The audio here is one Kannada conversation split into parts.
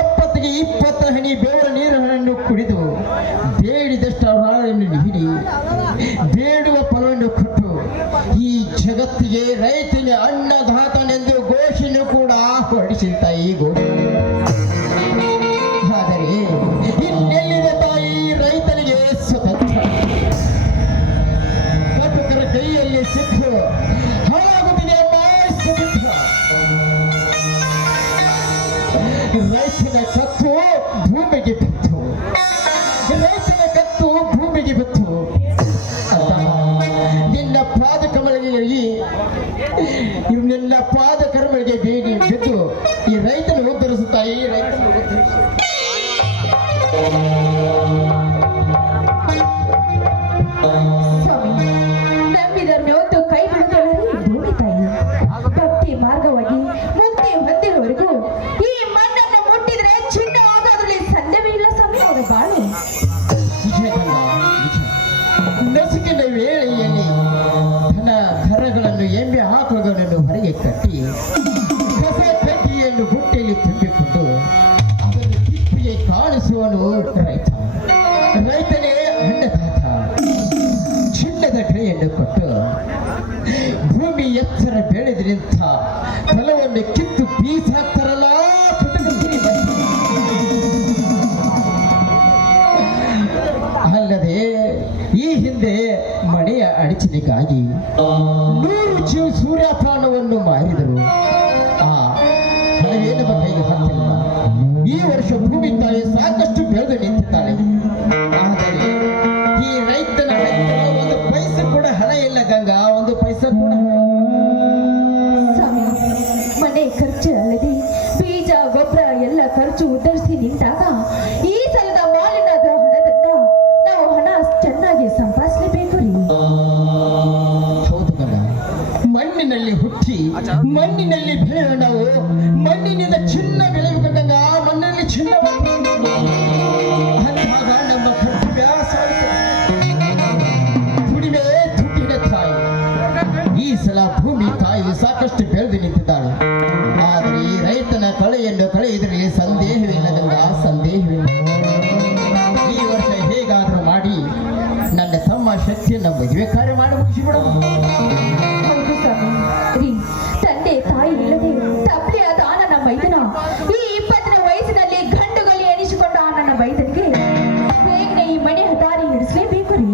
ಒಪ್ಪತ್ತಿಗೆ 20 ಹನಿ ಬೆವರ ನೀರನ್ನು ಕುಡಿದು ಬೇಡಿದಷ್ಟು ಹಾಳನ್ನು ನೀಡಿ ಬೇಡುವ ಫಲವನ್ನು ಕೊಟ್ಟು ಈ ಜಗತ್ತಿಗೆ ರೈತನ ಅನ್ನದಾತನೆಂದು ಘೋಷಣೆ ಕೂಡ ಹೊರಡಿಸಿದ ಈ ಘೋಷಣೆ. ಆದರೆ ಇನ್ನೆಲ್ಲಿದೆ ತಾಯಿ ರೈತನಿಗೆ ಸ್ವತಂತ್ರ? ಕಟುಕರ ಕೈಯಲ್ಲಿ ಸಿಕ್ಕು ಹಾಳಾಗುತ್ತಿದೆ ಸ್ವತಂತ್ರ. ರೈತನ ಕತ್ತು ಭೂಮಿಗೆ ಬಿತ್ತು, ರೈತನ ಕತ್ತು ಭೂಮಿಗೆ ಬಿತ್ತು. ನಿನ್ನ ಪಾದ ಕಮಲಗಳಿಗೆ ನಿನ್ನ ಪಾದ ಕರ್ಮಗಳಿಗೆ ಬೇಡಿ ಬಿದ್ದು ಈ ರೈತನು ಉದ್ಧರಿಸುತ್ತಾ ಈ ರೈತನು ಸ್ವಾಮಿ, ನಂಬಿದವ್ರನ್ನ ಹೊತ್ತು ಕೈ ಬಿಡುತ್ತೇನೆ ಭೂಮಿ ತಾಯಿ. ಭಕ್ತಿ ಮಾರ್ಗವಾಗಿ ಮುಕ್ತಿ ಹೊಂದಿರುವವರೆಗೂ ಈ ಮಣ್ಣನ್ನು ಮುಟ್ಟಿದ್ರೆ ಚಿನ್ನ ಆಗೋದ್ರಲ್ಲಿ ಸಂದೇಹವೇ ಇಲ್ಲ ಸ್ವಾಮಿ. ಅವರ ಬಾಳು ನಸುಕಿನ ವೇಳೆಯಲ್ಲಿ ಧನ ಕರಗಳನ್ನು ಎಮ್ಮೆ ಆಕಳುಗಳನ್ನು ಹೊರಗೆ ಕಟ್ಟಿ ಕಸ ಕಡ್ಡಿಯನ್ನು ಬುಟ್ಟೆಯಲ್ಲಿ ತುಂಬಿಕೊಂಡು ಅದನ್ನು ತಿಪ್ಪಿಗೆ ಕಾಣಿಸುವನು ರೈತ. ರೈತನೇ ಅನ್ನದಾತ. ಚಿನ್ನದ ಕೈಯನ್ನು ಕೊಟ್ಟು ಭೂಮಿ ಎತ್ತರ ಬೆಳೆದು ನಿಂತ ಫಲವನ್ನು ಕಿತ್ತು ಬೀಸಾಕ್ತಾರಲ್ಲ ಅಲ್ಲದೆ ಈ ಹಿಂದೆ ಮಳೆಯ ಅಡಚಣೆಗಾಗಿ 100 ಸೂರ್ಯಪಾನವನ್ನು ಮಾರಿದರು. ಆ ಹಣವೇನು ಕೈಗೆ ಹತ್ತಿಲ್ಲ. ಈ ವರ್ಷ ಭೂಮಿ ತಾಯಿ ಸಾಕಷ್ಟು ಬೆಳೆದು ನಿಂತಿದ್ದಾಳೆ. ಆದರೆ ಈ ರೈತನ ಒಂದು ಪೈಸೆ ಕೂಡ ಹಣ ಇಲ್ಲ ಗಂಗಾ, ಒಂದು ಪೈಸೆ ಕೂಡ. ಸ್ವಾಮಿ, ಮನೆ ಖರ್ಚು ಅಲ್ಲದೆ ಬೀಜ ಗೊಬ್ಬರ ಎಲ್ಲ ಖರ್ಚು ಉತ್ತರಿಸಿ ನಿಂತಾಗ ಈ ಸಲದ ಮಾಲಿನ್ಯದ ಹಣದಿಂದ ನಾವು ಹಣ ಚೆನ್ನಾಗಿ ಸಂಪಾದಿಸಲೇಬೇಕು ರೀ. ಹೌದು ಗಂಗಾ, ಮಣ್ಣಿನಲ್ಲಿ ಹುಟ್ಟಿ ಮಣ್ಣಿನಲ್ಲಿ ಬೆಳೆಯುವ ನಾವು ಮಣ್ಣಿನಿಂದ ಚಿನ್ನ ಬೆಳೆಯಬೇಕು ಗಂಗಾ. ಮಣ್ಣಿನಲ್ಲಿ ಚಿನ್ನ ಅಂದಾಗ ನಮ್ಮ ಕರ್ತವ್ಯ ದುಡಿಮೆ ದುಡ್ಡಿನ ತಾಯಿ. ಈ ಸಲ ಭೂಮಿ ತಾಯಿ ಸಾಕಷ್ಟು ಬೆಳೆದು ನಿಂತಿದ್ದಾಳೆ. ಆದರೆ ಈ ರೈತನ ಕಳೆಯನ್ನು ಕಳೆಯುವುದರಲ್ಲಿ ಸಂದೇಹವಿಲ್ಲ ಗಂಗಾ, ಸಂದೇಹವಿಲ್ಲ. ಈ ವರ್ಷ ಹೇಗಾದರೂ ಮಾಡಿ ನನ್ನ ತಮ್ಮ ಶಕ್ತಿಯನ್ನು ಮದುವೆ ಕಾರ್ಯ ಮಾಡಿ ಮುಗಿಸಿಬಿಡು. ಹೌದು ಸ್ವಾಮಿ ರೀ, ತಂದೆ ತಾಯಿ ಇಲ್ಲದೆ ತಪ್ಪಲೆಯಾದ ಆ ನನ್ನ ಮೈದನ ಈ 20ನೇ ವಯಸ್ಸಿನಲ್ಲಿ ಗಂಡುಗಲ್ಲಿ ಎನಿಸಿಕೊಂಡ ಆ ನನ್ನ ಮೈದನಿಗೆ ಬೇಗನೆ ಈ ಮನೆ ದಾರಿ ಹಿಡಿಸಲೇಬೇಕು ರೀ.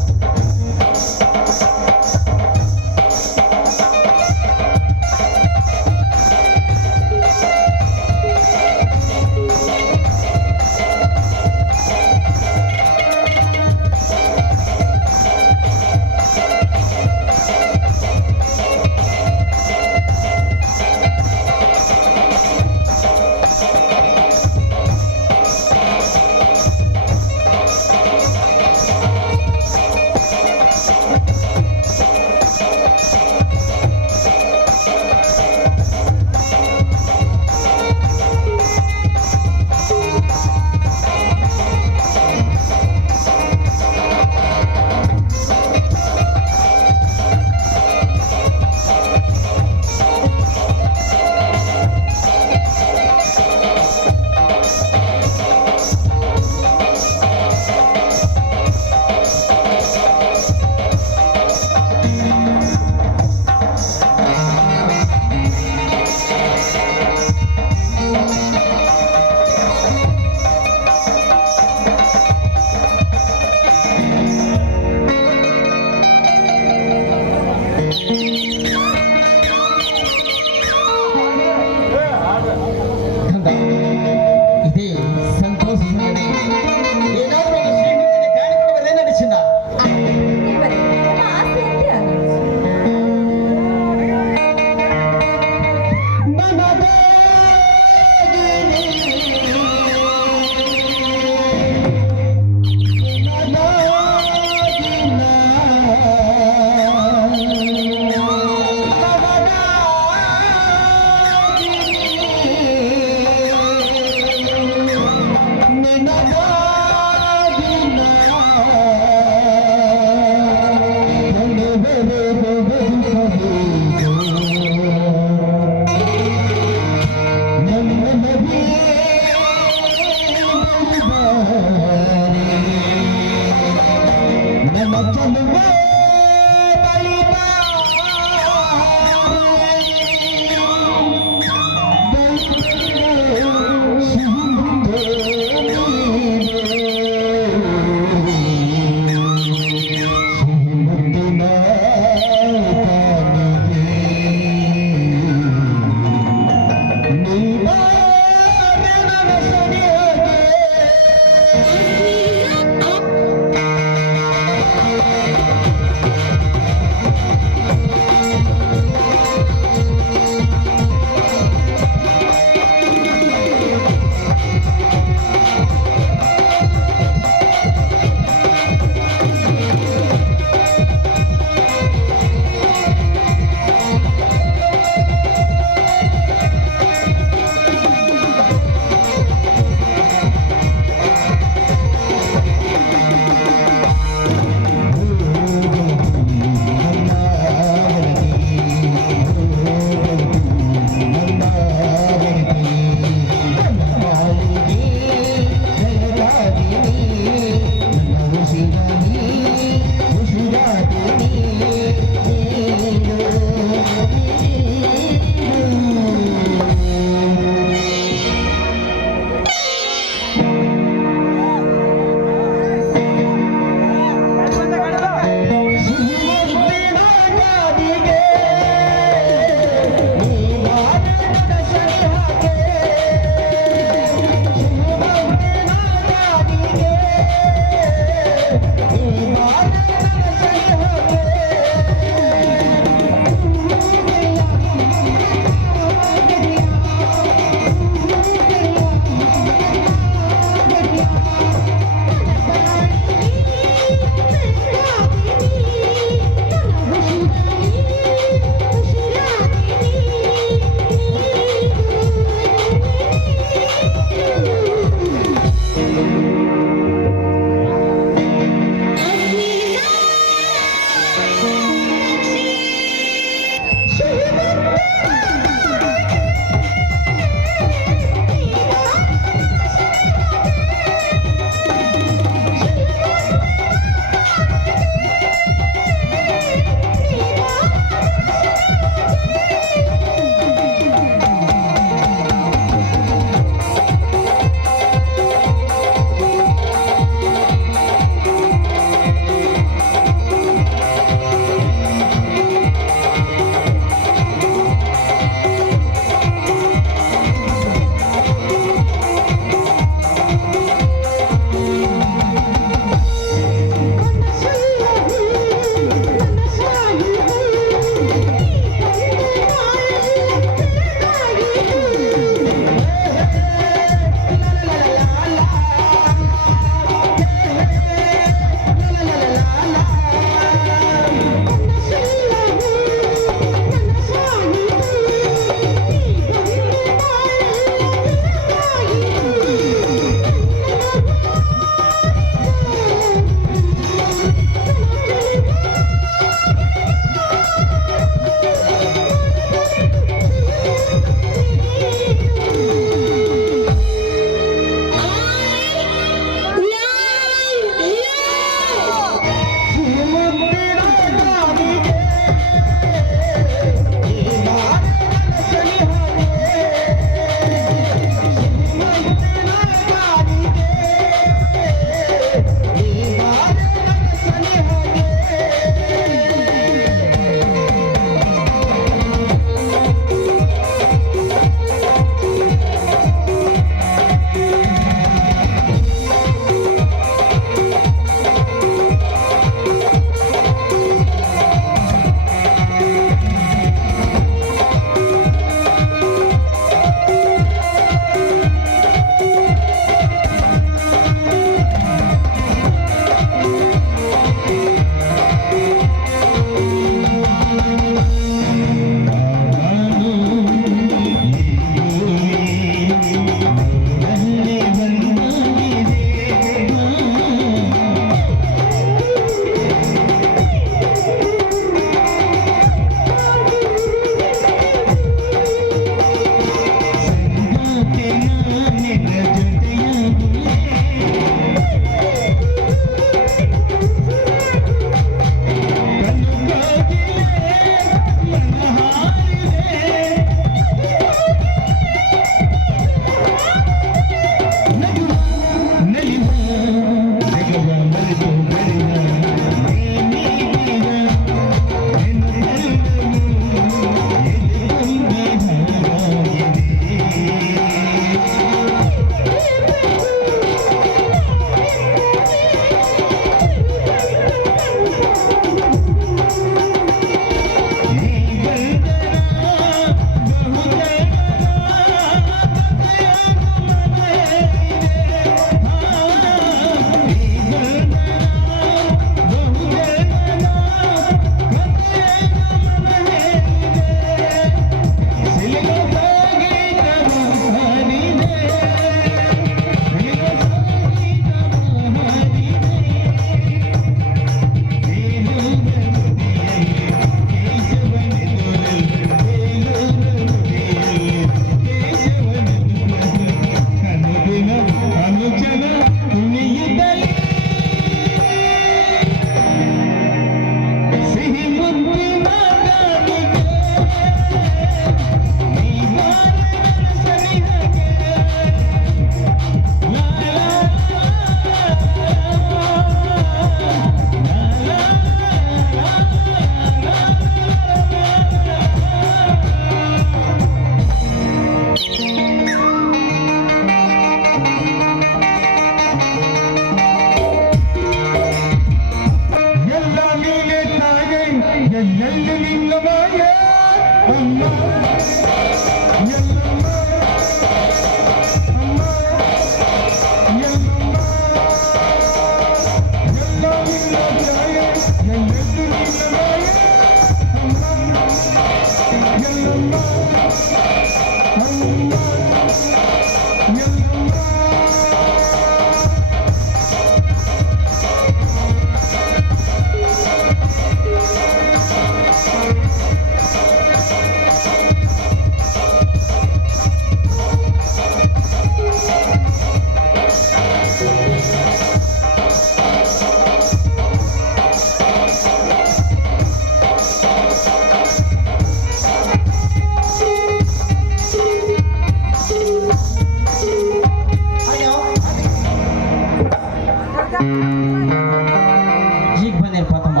ಈಗ ಬಂದೇನಪ್ಪ ತಮ್ಮ?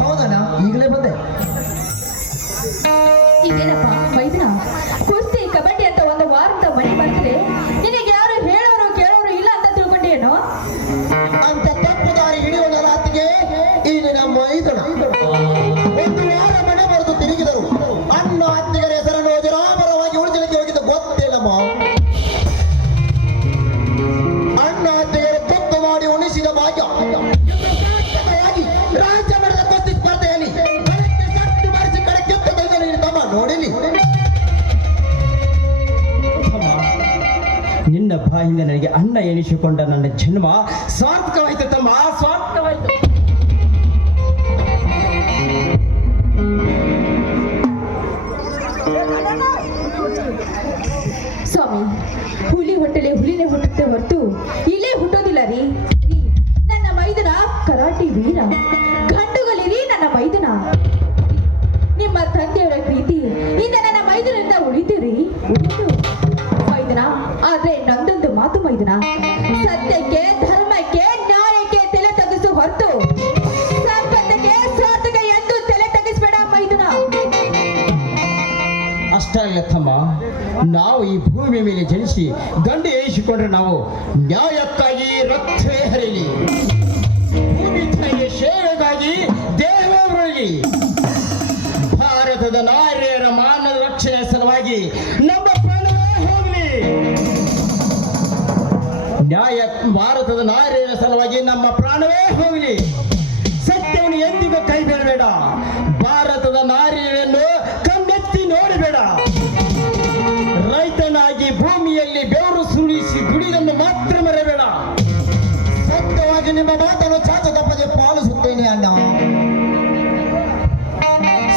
ಹೌದಣ್ಣ, ಈಗಲೇ ಬಂದೆ. ಇದೇನಪ್ಪ ಮೈದನ ಕುಸ್ತಿ ಕಬಡ್ಡಿ ಅಂತ ಒಂದು ವಾರದ ಮನೆ ಬಂದ್ರೆ ನಿನಗೆ ಯಾರು ಹೇಳೋರು ಕೇಳೋರು ಇಲ್ಲ ಅಂತ ತಿಳ್ಕೊಂಡೇನೋ? ಅಂತ ತಪ್ಪು ದಾರಿ ಹಿಡಿಯೋಣ ರಾತ್ರಿಗೆ ಈ ನಮ್ಮ ಮೈದನ ಒಂದು ವಾರ ಮನೆ ಬರೆದು ತಿರುಗಿದರು. ಅಣ್ಣ ಅತ್ತಿಗರ ಹೆಸರನ್ನು ಜರಾಮರವಾಗಿ ಉಳಿಸಲಿಕ್ಕೆ ಹೋಗಿದ್ದು ಗೊತ್ತಿಲ್ಲಮ್ಮ. ಅಣ್ಣ ಅತ್ತಿಗರ ತುತ್ತು ಮಾಡಿ ಉಣಿಸಿದ ಭಾಗ್ಯ ರಾಜ್ಯ ಮಟ್ಟದ ಕುಸ್ತಿ ಸ್ಪರ್ಧೆಯಲ್ಲಿ ಕಣಕ್ಕೆ ಶಕ್ತಿ ಮಾಡಿಸಿ ಕಣಕ್ಕೆ ತಮ್ಮ ನೋಡಿಲಿ. ತಮ್ಮ, ನಿನ್ನ ಬಾಯಿಂದ ನನಗೆ ಅನ್ನ ಎಣಿಸಿಕೊಂಡ ನನ್ನ ಜನ್ಮ ಸಾರ್ಥಕವಾಯ್ತು ತಮ್ಮ, ಸಾರ್ಥಕವಾಯ್ತು. ಸ್ವಾಮಿ, ಹುಲಿ ಹೊಟ್ಟೆಲೆ ಹುಲಿನೇ ಹುಟ್ಟುತ್ತೆ ಹೊರತು ಇಲ್ಲೇ ಹುಟ್ಟೋದಿಲ್ಲ ರೀ. ನನ್ನ ಮೈದನ ಕರಾಟಿ ವೀರ, ಗಂಡುಗಲಿರಿ ನನ್ನ ಮೈದನ. ನಿಮ್ಮ ತಂದೆಯವರ ಪ್ರೀತಿ ಇಂದ ನನ್ನ ಮೈದನಿಂದ ಉಳಿದಿರಿ ಉಳಿದು ಮೈದನ. ಆದ್ರೆ ನಂದೊಂದು ಮಾತು ಮೈದನ, ಸತ್ಯಕ್ಕೆ ಧರ್ಮಕ್ಕೆ ನ್ಯಾಯಕ್ಕೆ ತಲೆ ತಗ್ಗಿಸು ಹೊರತು ಸಂಪತ್ತಕ್ಕೆ ಸ್ವಾರ್ಥಕ್ಕೆ ಎಂದು ತಲೆ ತಗ್ಗಿಸ್ಬೇಡ ಮೈದನ. ಅಷ್ಟಲ್ಲ ತಮ್ಮ, ನಾವು ಈ ಭೂಮಿ ಮೇಲೆ ಜನಿಸಿ ಗಂಡು ಏರಿಸಿಕೊಂಡ್ರೆ ನಾವು ನ್ಯಾಯಕ್ಕಾಗಿ ರಕ್ತವೇ ಹರಿಯಲಿ, ಭೂಮಿ ತಾಯಿಯ ಸೇವೆಗಾಗಿ ದೇವರಲ್ಲಿ ಭಾರತದ ನಾರಿಯರ ಮಾನವ ರಕ್ಷಣೆ ಸಲುವಾಗಿ ನಮ್ಮ ಪ್ರಾಣವೇ ಹೋಗಲಿ. ಭಾರತದ ನಾರಿಯರ ಸಲುವಾಗಿ ನಮ್ಮ ಪ್ರಾಣವೇ ಹೋಗಲಿ. ಸತ್ಯವನ್ನು ಎಂದಿಗೂ ಕೈ ಬಿಡಬೇಡ. ಭಾರತದ ನಾರಿಯರನ್ನು ಕಣ್ಣೆತ್ತಿ ನೋಡಬೇಡ. ರೈತನಾಗಿ ಭೂಮಿಯಲ್ಲಿ ಬೆವರು ಸುರಿಸಿ ದುಡಿದನ್ನು ಮಾತ್ರ ಮರೆಯಬೇಡ. ಸತ್ಯವಾಗಿ ನಿಮ್ಮ ಮಾತನ್ನು ಚಾಚ ತಪ್ಪದೆ ಪಾಲಿಸುತ್ತೇನೆ ಅಣ್ಣ.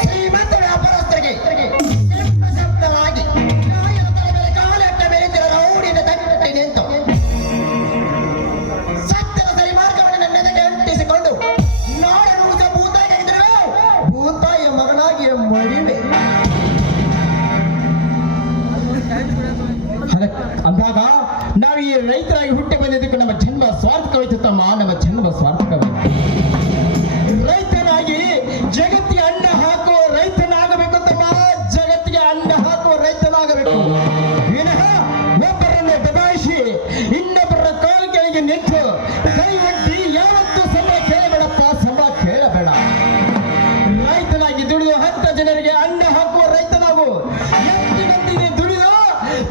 ಶ್ರೀಮಂತ ವ್ಯಾಪಾರಸ್ಥರಿಗೆ ಶಬ್ದವಾಗಿ ನ್ಯಾಯದ ತಲೆ ಮೇಲೆ ಕಾಲೆಟ್ಟ ಮೇಲೆ ರೌಡಿನ ತಟ್ಟೆ ನಿಂತು ಸತ್ಯದ ಸರಿ ಮಾರ್ಗವನ್ನು ನನ್ನೆದೆಗೆ ಅಂಟಿಸಿಕೊಂಡು ನಾಡನ್ನು ಉಳಿಸ ಭೂತಾಯಿ ಇದ್ರೆ ಭೂತಾಯಿಯ ಮಗನಾಗಿ ಮಡಿವೆ. ಅಂದಾಗ ನಾವು ಈ ರೈತರಾಗಿ ಹುಟ್ಟಿ ಬಂದಿದ್ದಕ್ಕೆ ನಮ್ಮ ಜನ್ಮ ಸ್ವಾರ್ಥಕವಾಯ್ತು ತಮ್ಮ, ನಮ್ಮ ಜನ್ಮ ಸ್ವಾರ್ಥಕವಾಯ್ತು. ರೈತನಾಗಿ ಜಗತ್ತಿಗೆ ಅನ್ನ ಹಾಕುವ ರೈತನಾಗಬೇಕು ತಮ್ಮ, ಜಗತ್ತಿಗೆ ಅನ್ನ ಹಾಕುವ ರೈತನಾಗಬೇಕು. ವಿನಃ ಒಬ್ಬರನ್ನು ದಬಾಯಿಸಿ ಇನ್ನೊಬ್ಬರ ಕಾಲು ಕೆಳಗೆ ನಿಂತು ಕೈ ಒಡ್ಡಿ ಯಾವತ್ತೂ ಸಂಬಳ ಕೇಳಬೇಡಪ್ಪ, ಸಂಬಳ ಕೇಳಬೇಡ. ರೈತನಾಗಿ ದುಡಿದು 10 ಜನರಿಗೆ ಅನ್ನ ಹಾಕುವ ರೈತನಾಗು. ಎತ್ತಿನಂತಿಗೆ ದುಡಿದು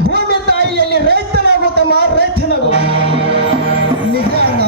ಭೂಮಿ ತಾಯಿಯಲ್ಲಿ ರೈತನಾಗು ತಮ್ಮ, ರೈತನಾಗು. ನಿಜ ಅಣ್ಣ.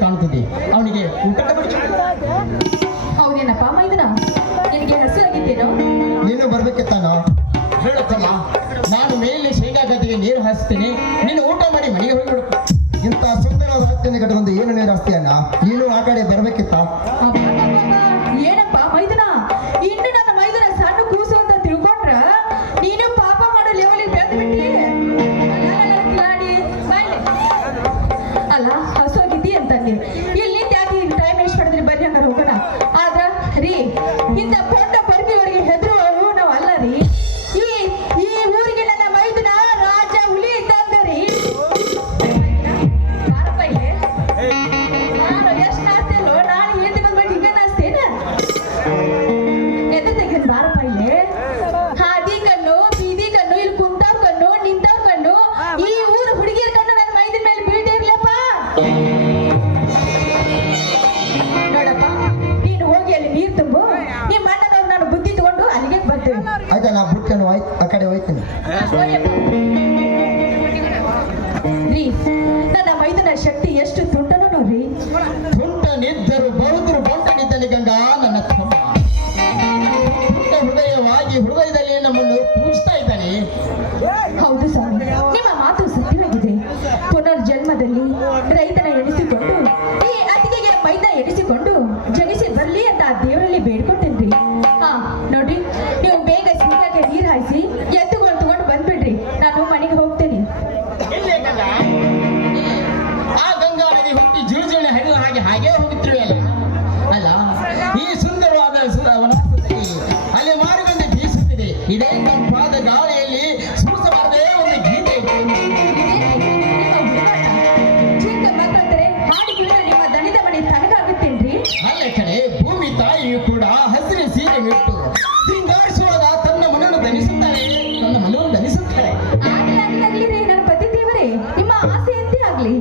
ಕಾಣುತ್ತದೆ. ಅವನಿಗೆ ಊಟ ಹೌದೇನಪ್ಪ ಮೈದನ, ನಿನಗೆ ಹಸಿರಾಗಿದ್ದೇನೋ? ನೀನು ಬರ್ಬೇಕಿತ್ತಾನ? ಹೇಳುತ್ತಮ್ಮ, ನಾನು ಮೇಲೆ ಶೇಂಗಾ ಗದ್ದೆಗೆ ನೀರು ಹಾಸ್ತೀನಿ, ನೀನು ಊಟ ಮಾಡಿ ಮನೆಗೆ ಹೋಗ್ಬಿಡು. ಇಂಥ ಸುಂದರವಾದ ಹತ್ತಿನ ಕಟ್ಟೊಂದು ಏನು ನೀರು ಹಾಸ್ತೀಯಣ್ಣ? ನೀನು ಆ ಕಡೆ ಬರ್ಬೇಕಿತ್ತ? ಏನಪ್ಪ ಮೈದನ, ಇನ್ನು ನನ್ನ ಮೈದನ ಸಣ್ಣ ಕೂಸು ಅಂತ ತಿಳ್ಕೊಂಡ್ರ ನೀನು ಪಾಪ ಮಾಡೋ ಲೆವೆಲಿಗೆ ಬೆಳೆದು ಬಿಟ್ಟಿ. ಅಲ್ಲ ಹಸುವಾಗಿದ್ದಿ ಅಂತಂದೆ, ಇಲ್ಲಿ ಯಾಕೆ ಟೈಮ್ ವೇಸ್ಟ್ ಮಾಡಿದ್ರಿ? ಬರ್ರಿ ಹಂಗಾರ ಹೋಗೋಣ. ಆದ್ರ ರೀ, ಇಂಥ ಪೊಂಡ ಬರ್ಮಿಗಳಿಗೆ ಹೆದರುವವರು ನಾವು ಅಲ್ಲ ರೀ. ಈ ಊರಿಗೆ ನನ್ನ ಮೈದನ ರಾಜ ಹುಲಿ ಇದ್ದಂಗ ರೀ. ನಾನು ಎಷ್ಟು ನಾಸ್ತೇನೋ, ನಾನು ಹೇಳ್ತಿ ಬಂದ್ಬಿಟ್ಟು ಹಿಂಗ ನಾಸ್ತೇನ ಎದ್ದು ತೆಗೆದು ಬಾರಪ್ಪ ಇಲ್ಲಿ. ಹಾದಿ ಕಣ್ಣು, ಬೀದಿ ಕಣ್ಣು, ಇಲ್ಲಿ ಕುಂತಾವ್ ಕಣ್ಣು, ನಿಂತಾವ್ ಕಣ್ಣು, ಈ ಊರು ಹುಡುಗಿಯರ ಕಣ್ಣು ನನ್ನ ಮೈದಿನ ಮೇಲೆ ಬೀಳ್ದಿರ್ಲಪ್ಪ. ನೋಡಪ್ಪ, ನೀನು ಹೋಗಿ ಅಲ್ಲಿ ನೀರು ತುಂಬು, ನಿಮ್ಮ ಅಣ್ಣನವ್ರು ನಾನು ಬುದ್ಧಿ ತಗೊಂಡು ಅಲ್ಲಿಗೆ ಬರ್ತೇವೆ. ಆಯ್ತಾ, ನಾ ಬಿಟ್ಕೊಂಡು ಆ ಕಡೆ ಹೋಯ್ತೀನಿ. ರೀ, ನನ್ನ ಮೈದನ ಶಕ್ತಿ ಎಷ್ಟು ತುಂಟನೋ ನೋಡ್ರಿ. ತುಂಟನಿದ್ದರು ಬಹುದರು ಬಂಟನಿದ್ದಲಿ ಗಂಗಾ ನನ್ನ ತಮ್ಮ. ಪುಟ್ಟ ಹೃದಯವಾಗಿ ಹೃದಯದಲ್ಲಿ ನಮ್ಮನ್ನು ಪೂಜಿಸ್ತಾ ಇದ್ದಾನೆ. ಹೌದು ಸ್ವಾಮಿ, ನಿಮ್ಮ ಮಾತು ಸತ್ಯವಾಗಿದೆ. ಪುನರ್ಜನ್ಮದಲ್ಲಿ ರೈತನ ಎಣಿಸಿಕೊಂಡು ಈ ಅತಿಗೆಗೆ ಮೈದ ಎಣಿಸಿಕೊಂಡು ಜನಿಸಿ ಬರ್ಲಿ ಅಂತ ಆ ದೇವರಲ್ಲಿ ಬೇಡ್ಕೊತೇನ್ರಿ. ಹಾ ನೋಡ್ರಿ, ನೀವು ಬೇಗ ಸೀರೆಗೆ ನೀರು ಹಾಯಿಸಿ ಎತ್ತುಗಳು ತಗೊಂಡು ಬಂದ್ಬಿಡ್ರಿ, ನಾನು ಮನೆಗೆ ಹೋಗ್ತೇನೆ. ಇಲ್ಲೇ ಗಂಗಾ, ಆ ಗಂಗಾ ನದಿ ಹುಟ್ಟಿ ಜುಳುಜುಳಿ ಹರಿಯುವ ಹಾಗೆ ಹೋಗುತ್ತಿರುವಲ್ಲ. ಅಲ್ಲ, ಈ ಸುಂದರವಾದ ವನವಾಸದಲ್ಲಿ ಅಲ್ಲಿ ಮಾರುಗಂದೆ ಬೀಸುತ್ತಿದೆ. ಇದೇ ತಂಪಾದ ಗಾಳಿಯಲ್ಲಿ ಸೂಸಬಾರದೇ ಒಂದು ಗೀತೆ. ಚಿಕ್ಕ ಮಕ್ಕಳಂದರೆ ಹಾಡಿ ಬಿಡ ನಿಮ್ಮ ದಣಿದ ಮನೆ ತನಗಾಗುತ್ತೇನ್ರಿ. ಅಲ್ಲ ಕಡೆ, ಭೂಮಿ ತಾಯಿಯು ಕೂಡ ಹಸಿರು ಸೀರೆ ಬಿಟ್ಟು ಸಿಂಗಾರಿಸುವಾಗ ತನ್ನ ಮನವನ್ನು ಧನಿಸುತ್ತಾಳೆ, ತನ್ನ ಮನವನ್ನು ಧನಿಸುತ್ತಾಳೆ. ಆಗ್ಲಿ ರೀ ನನ್ನ ಪತಿ ದೇವರೇ, ನಿಮ್ಮ ಆಸೆಯಂತೆ ಆಗ್ಲಿ.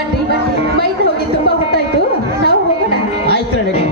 ಬನ್ನಿ ಮೈದ ಹೋಗಿ ತುಂಬಾ ಹೊತ್ತಾಯ್ತು ನಾವು ಹೋಗೋಣ ಆಯ್ತು ನಡಿ.